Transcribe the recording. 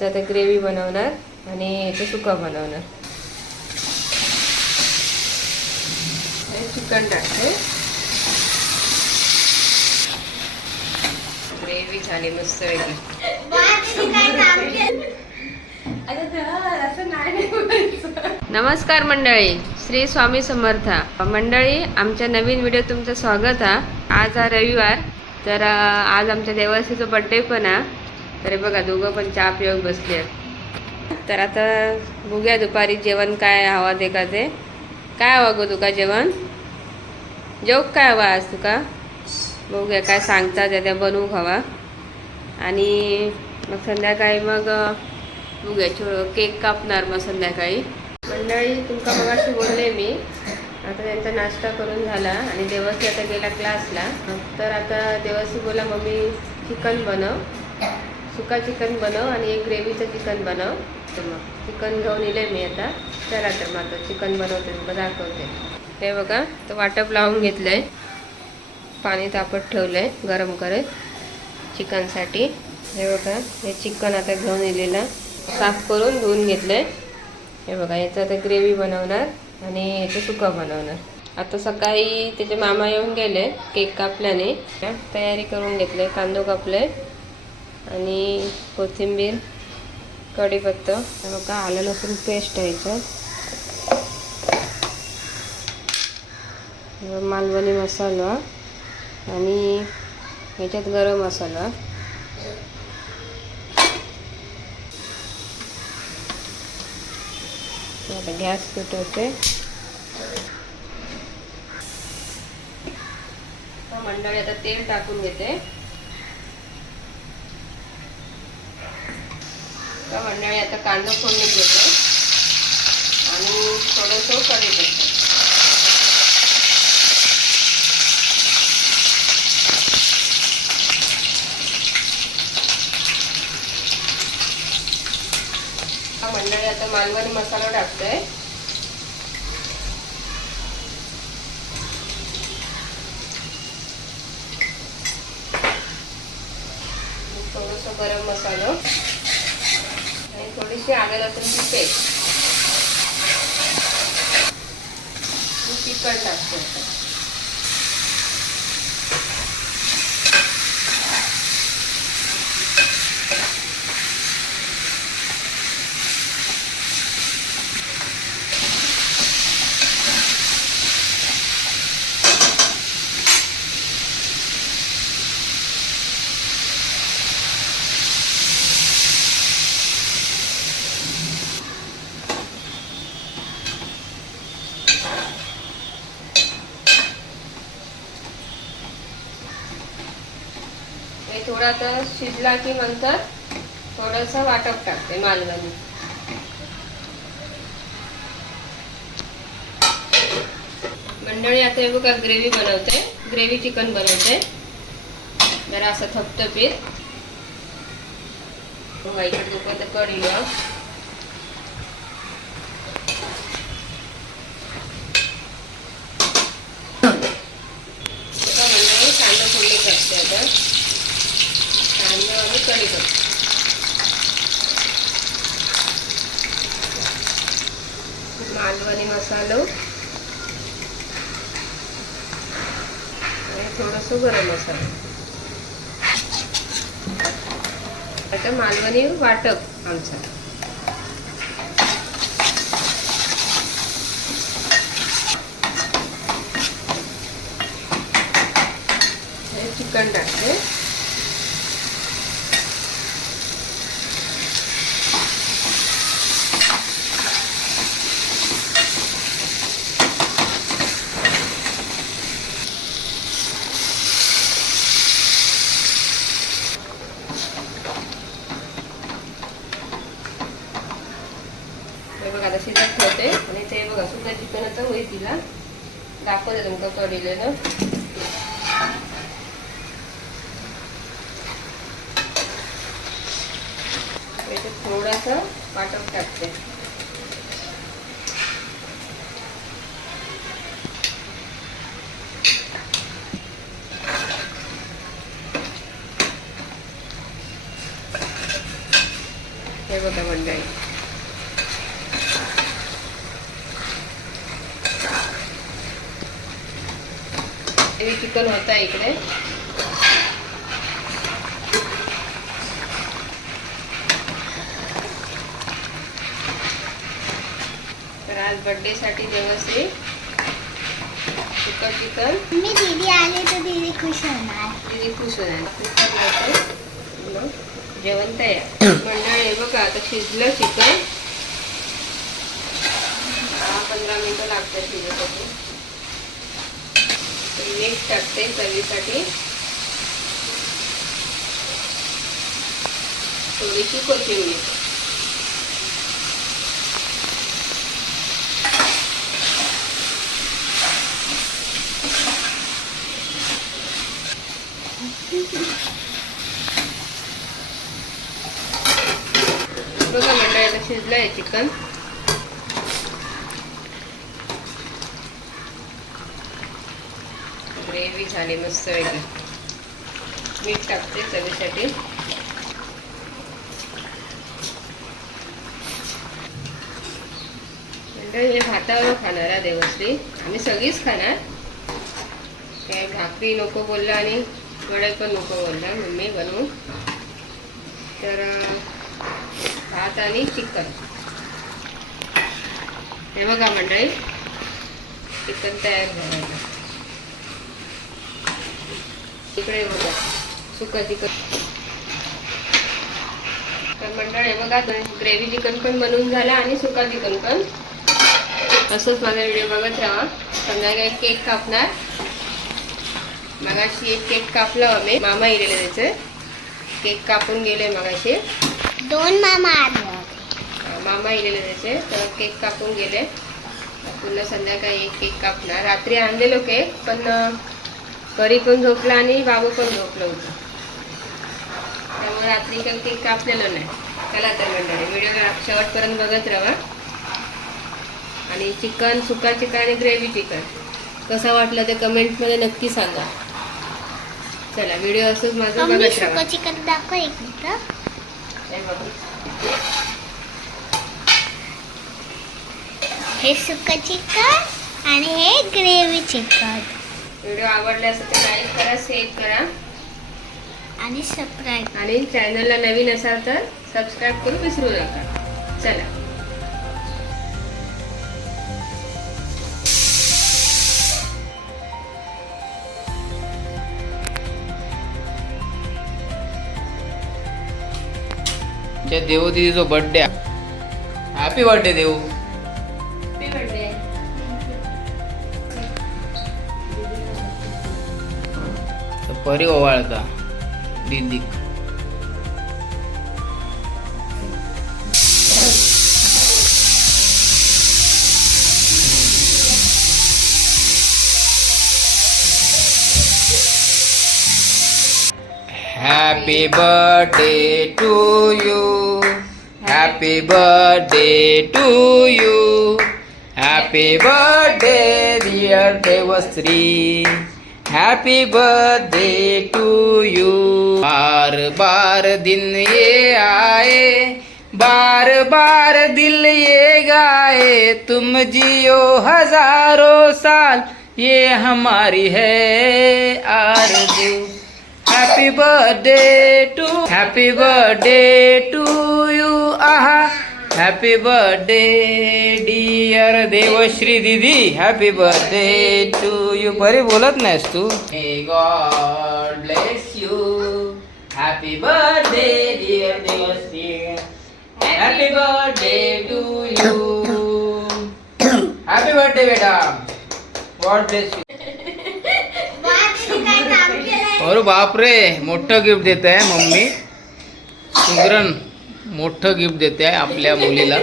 याचं आता ग्रेव्ही बनवणार आणि याचं सुका बनवणार. चिकन टाकते. ग्रेव्ही झाली मस्त वेगळी. नमस्कार मंडळी श्री स्वामी समर्थ. मंडळी आमच्या नवीन व्हिडिओ तुमचं स्वागत आहे आज हा रविवार तर आज आमच्या देवासीचं बड्डे पण आहे तरी बघा दोघं पण चहा पिऊन बसले आहेत. तर आता बघूया दुपारी जेवण काय हवं ते का ते काय हवं गो तुका जेवण? जेवक काय हवा आज तुका? बघूया काय सांगता त्या बनवू हवा. आणि मग संध्याकाळी मग बघूया छो केक कापणार मग संध्याकाळी. मंडळी तुमका मगाशी बोलले मी. आता त्यांचा नाश्ता करून झाला आणि देवसी आता गेला क्लासला तर आता देवसी बोला मम्मी चिकन बनव. सुका चिकन बनव आणि एक ग्रेव्हीचं चिकन बनव. तर मग चिकन घेऊन येले मी आता. चला तर मग आता चिकन बनवते मग दाखवते. हे बघा तर वाटप लावून घेतलं आहे पाणी तापत ठेवलं आहे गरम करत चिकनसाठी. हे बघा हे चिकन आता घेऊन येलेलं साफ करून धुवून घेतलं आहे हे बघा याचं आता ग्रेव्ही बनवणार आणि याचं सुकं बनवणार. आता सकाळी त्याचे मामा येऊन गेले केक कापल्याने. तयारी करून घेतले कांदो कापले आणि कोथिंबीर कढीपत्ता. बघा आलं लसूण पेस्ट आहे याचं मालवणी मसाला आणि ह्याच्यात गरम मसाला. आता गॅस पेटवते. मंडळी आता तेल टाकून घेते. तर मंडळी आता कांदा फोडणी घेतो आणि थोडंसं कढीपत्ता हा मंडळी आता मालवणी मसाला टाकतोय. थोडस गरम मसाला. थोडीशी आलं लसूणची पेस्ट चिकन टाकतो थोडा तर शिजला की नंतर थोडस वाटप टाकते मालवणी. मंडळी आता हे बघा ग्रेव्ही बनवते. ग्रेव्ही चिकन बनवते. जरा असं थपथपीत. बघा इकडे दुपार कढी बघ. बघा मंडळी कांदा फोडणी करते आता कांदा आणि कढीपत्ता मालवणी मसालो आणि थोडंसं गरम मसाला आता मालवणी वाटप आमचा हे चिकन टाकते हे बघा आता शिजत ठेवते आणि ते बघा सुद्धा चिकनचं होईल तिला दाखवते तुमका थोडंसं वाटप टाकते. हे बघा मंडळी. हे चिकन होता इकडे. तर आज बर्थडे साठी देवश्री सुकं चिकन मी दीदी आले तर दीदी खुश होणार. दीदी खुश होणार. मग जेवण तयार. मंडळ बघा आता शिजलं चिकन. दहा पंधरा मिनिटं लागतात शिजण्यासाठी तर मीठ टाकते चवीसाठी थोडीशी कोथिंबीर. बघा मंडळाला शिजलं आहे चिकन. ग्रेव्ही झाली मस्त वेगळी मीठ टाकते चवीसाठी. मंडळी हे भातावर खाणार देवश्री. आम्ही सगळीच खाणार. काय भाकरी नको बोलला आणि वडे पण नको बोलला मम्मी बनवून. तर भात आणि चिकन. हे बघा मंडळी चिकन तयार झालं इकडे बघा सुकं चिकन तर मंडळ बघा ग्रेव्ही चिकन पण बनवून झालं आणि सुका चिकन पण. असंच माझा व्हिडिओ बघत राहा. संध्याकाळी केक कापणार. मगाशी एक केक कापला आम्ही. मामा इलेले त्याचे. केक कापून गेले मगाशी. दोन मामा मामा इलेले त्याचे. तर केक कापून गेले. पुन्हा संध्याकाळी एक केक कापणार. रात्री आणलेलो केक पण परी पण झोपला आणि बाबू पण झोपलं होतं. त्यामुळे रात्री काही केक कापलेलं नाही. चला तर मंडळी व्हिडिओ शेवटपर्यंत बघत राहा. आणि चिकन सुका चिकन आणि ग्रेव्ही चिकन. कसं वाटलं ते कमेंटमध्ये नक्की सांगा. चला व्हिडिओ असंच माझं बघत राहा. सुकं चिकन दाखव एक हे सुकं चिकन आणि हे ग्रेव्ही चिकन. व्हिडिओ आवडला असेल तर लाईक करा शेअर करा. आणि सबस्क्राईब आणि चॅनलला नवीन असाल तर सबस्क्राईब करू विसरू नका. चला. देऊ दिदीचा बर्थडे हॅपी बर्थडे देऊ परी ओवाळता. दीदी happy birthday to you happy birthday to you happy birthday dear Devashree happy birthday to you बार बार दिन ये आए, बार बार दिल ये गाए। तुम जियो हज़ारों साल, ये हमारी है आरज़ू happy birthday to happy birthday to you आहा हॅपी बर्थडे डिअर देवश्री दीदी हॅपी बर्थडे टू यू बरी बोलत नाहीस तू. हे God bless you happy birthday dear Devashree happy birthday to you happy birthday बेटा. गॉड ब्लेस यू अरे बापरे मोठं गिफ्ट देत आहे मम्मी. सुगरण. मोठं गिफ्ट देते आहे आपल्या मुलीला.